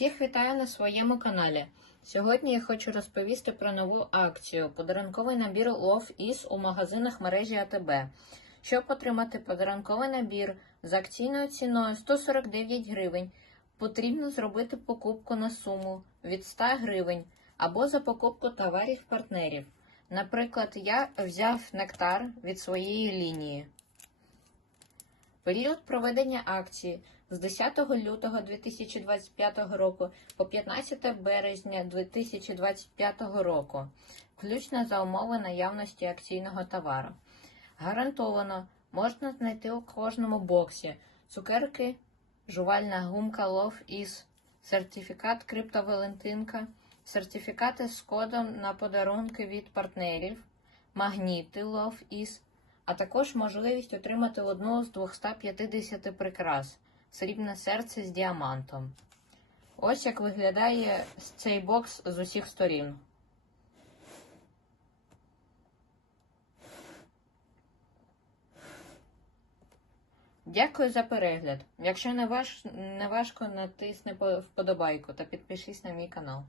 Всіх вітаю на своєму каналі. Сьогодні я хочу розповісти про нову акцію подарунковий набір Love Is у магазинах мережі АТБ. Щоб отримати подарунковий набір з акційною ціною 149 гривень, потрібно зробити покупку на суму від 100 гривень або за покупку товарів партнерів. Наприклад, я взяв нектар від своєї лінії. Період проведення акції з 10 лютого 2025 року по 15 березня 2025 року, включно за умови наявності акційного товару. Гарантовано можна знайти у кожному боксі цукерки, жувальна гумка Love Is, сертифікат криптовалентинка, сертифікати з кодом на подарунки від партнерів, магніти Love Is, а також можливість отримати одну з 250 прикрас срібне серце з діамантом. Ось як виглядає цей бокс з усіх сторін. Дякую за перегляд. Якщо не, важко, натисни вподобайку та підпишись на мій канал.